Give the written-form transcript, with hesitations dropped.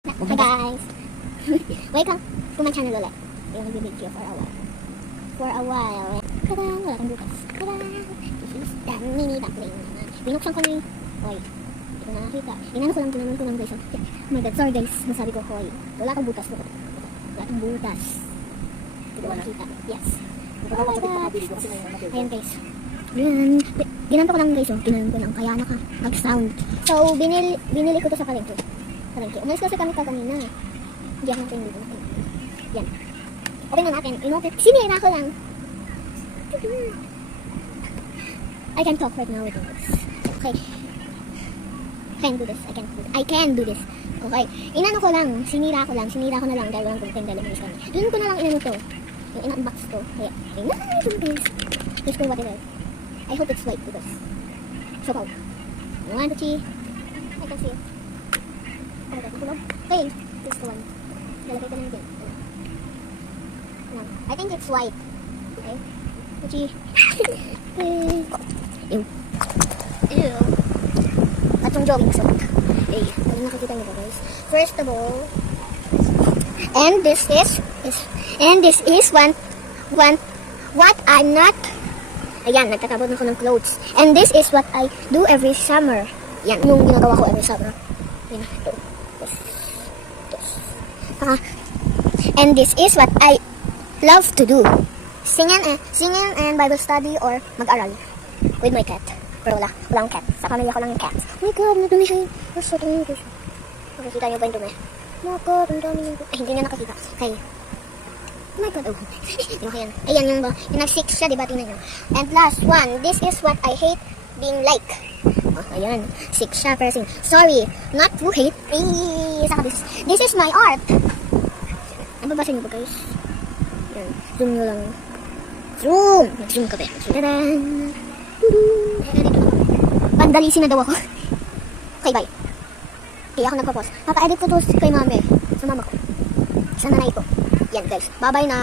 Hi guys! Welcome to my channel ulit. Yung nag-video for a while. Tada! Wala kang bukas. Tada! This is the mini duckling naman. Binuksan ko na yung... Hoy, hindi ko nakakita. Ginanon ko lang guys. Oh my god, sorry guys. Nasabi ko, hoy. Wala kang bukas. Wala kang bukas. Hindi ko nakakita. Yes. Oh my god. Ayan guys. Ginanto ko lang guys. Ginanon ko lang. Kaya nag-sound. So, binili ko to sa palengke. Umalis kasi kami kanina. Hindi ako natin dito. Yan. Open na natin. Sinira ko lang. I can talk right now with this. Okay. I can do this. Okay. Inano ko lang. Sinira ko na lang dahil walang content dahil umalis kami. Doon ko na lang inano to. Yung in-unbox ko. Kaya, please ko whatever. I hope it's white because so cold. 1, 2, 3. I can see it. Okay, this one. Lalagay ko lang din. I think it's white. Okay. Uchi. Ew. At yung jogging suit. Okay. Ano nakikita nyo ba guys? First of all, and this is one what I'm not. Ayan, nagtatabot na ko ng clothes. And this is what I do every summer. Yan, yung ginagawa ko every summer. Yan, ito. And this is what I love to do. Singing and Bible study or mag-aral with my cat. Pero walang cat. Sa pamilya ko lang yung cat. Oh my god, madumi siya yun. Mas so dumi ko siya. Nakikita niyo ba yung dumi? Oh my god, ang dami yung dumi. Ay, hindi niya nakakita. Okay. Oh my god, oh. Ayan. Ayan yung nag-6 siya, diba? Tingnan niyo. And last one, this is what I hate being like. Oh, ayan. 6 siya, pero sorry, not to hate. Saka this is my art. Nababasa niyo ba guys? Yan. Zoom nyo lang. Zoom! Nag-zoom ka ba yan? Tadaan! Pandalisin na daw ako. Okay, bye. Okay, ako nagpa-pause. Papa-edit ko to kay mami. Sa mama ko. Sa nanay ko. Yan guys. Bye-bye na!